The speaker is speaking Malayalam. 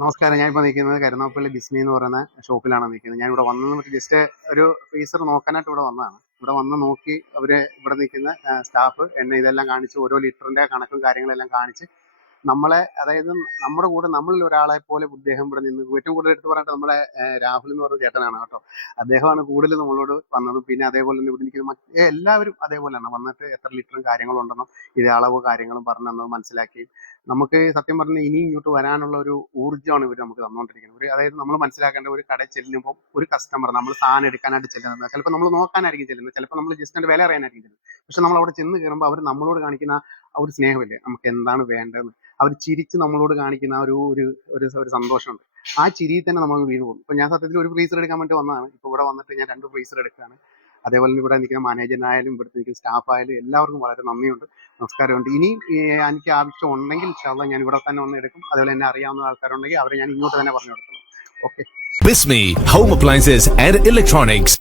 നമസ്കാരം. ഞാനിപ്പോൾ നിൽക്കുന്നത് കരുനാഗപ്പള്ളി ബിസ്മി എന്ന് പറയുന്ന ഷോപ്പിലാണ് നിൽക്കുന്നത്. ഞാനിവിടെ വന്നത് ജസ്റ്റ് ഒരു ഫ്രീസർ നോക്കാനായിട്ട് ഇവിടെ വന്നതാണ്. ഇവിടെ വന്ന് നോക്കി ഇവിടെ നിൽക്കുന്ന സ്റ്റാഫ് എന്നെ ഇതെല്ലാം കാണിച്ച് ഓരോ ലിറ്ററിന്റെ കണക്കും കാര്യങ്ങളെല്ലാം കാണിച്ച് അതായത് നമ്മുടെ കൂടെ നമ്മളിൽ ഒരാളെ പോലെ ഇദ്ദേഹം ഇവിടെ നിന്ന് ഏറ്റവും കൂടുതൽ എടുത്ത് പറയട്ടെ നമ്മുടെ രാഹുൽ എന്ന് പറഞ്ഞ ചേട്ടനാണ് കേട്ടോ. അദ്ദേഹമാണ് കൂടുതൽ നമ്മളോട് വന്നതും. പിന്നെ അതേപോലെ തന്നെ ഇവിടെ നിൽക്കുന്ന എല്ലാവരും അതേപോലെയാണ് വന്നിട്ട് എത്ര ലിറ്ററും കാര്യങ്ങളും ഉണ്ടെന്നും ഇത് അളവ് കാര്യങ്ങളും പറഞ്ഞു തന്നത് മനസ്സിലാക്കി. നമുക്ക് സത്യം പറഞ്ഞാൽ ഇനി ഇങ്ങോട്ട് വരാനുള്ള ഒരു ഊർജ്ജമാണ് ഇവർ നമുക്ക് തന്നുകൊണ്ടിരിക്കുന്നത്. അതായത് നമ്മൾ മനസ്സിലാക്കേണ്ട, ഒരു കടയിൽ ചെല്ലുമ്പോൾ ഒരു കസ്റ്റമർ നമ്മൾ സാധനം എടുക്കാനായിട്ട് ചെല്ലുന്നത് ചിലപ്പോൾ നമ്മൾ നോക്കാനായിരിക്കും ചെല്ലുന്നത്, ചിലപ്പോൾ നമ്മൾ ജസ്റ്റ് അതിന്റെ വില അറിയാനായിരിക്കും ചെല്ലുന്നത്. പക്ഷെ നമ്മൾ അവിടെ ചെന്ന് കയറുമ്പോൾ അവർ നമ്മളോട് കാണിക്കുന്ന ആ ഒരു സ്നേഹമില്ലേ, നമുക്ക് എന്താണ് വേണ്ടതെന്ന് അവർ ചിരിച്ച് നമ്മളോട് കാണിക്കുന്ന ആ ഒരു സന്തോഷമുണ്ട്. ആ ചിരിയിൽ തന്നെ നമ്മൾ വീണ് പോകും. ഇപ്പൊ ഞാൻ സത്യത്തിൽ ഒരു ഫ്രീസർ എടുക്കാൻ വേണ്ടി വന്നതാണ്. ഇപ്പൊ ഇവിടെ വന്നിട്ട് ഞാൻ 2 ഫ്രീസർ എടുക്കുകയാണ്. അതേപോലെ ഇവിടെ നിൽക്കുന്ന മാനേജറിനായാലും ഇവിടുത്തെ നിൽക്കുന്ന സ്റ്റാഫായാലും എല്ലാവർക്കും വളരെ നന്ദിയുണ്ട്, നമസ്കാരമുണ്ട്. ഇനി എനിക്ക് ആവശ്യം ഉണ്ടെങ്കിൽ ഇൻഷാല്ലാ ഞാൻ ഇവിടെ തന്നെ വന്ന് എടുക്കും. അതുപോലെ എന്നെ അറിയാവുന്ന ആൾക്കാരുണ്ടെങ്കിൽ അവരെ ഞാൻ ഇങ്ങോട്ട് തന്നെ പറഞ്ഞു കൊടുക്കണം. Okay. Bismi Home Appliances and Electronics.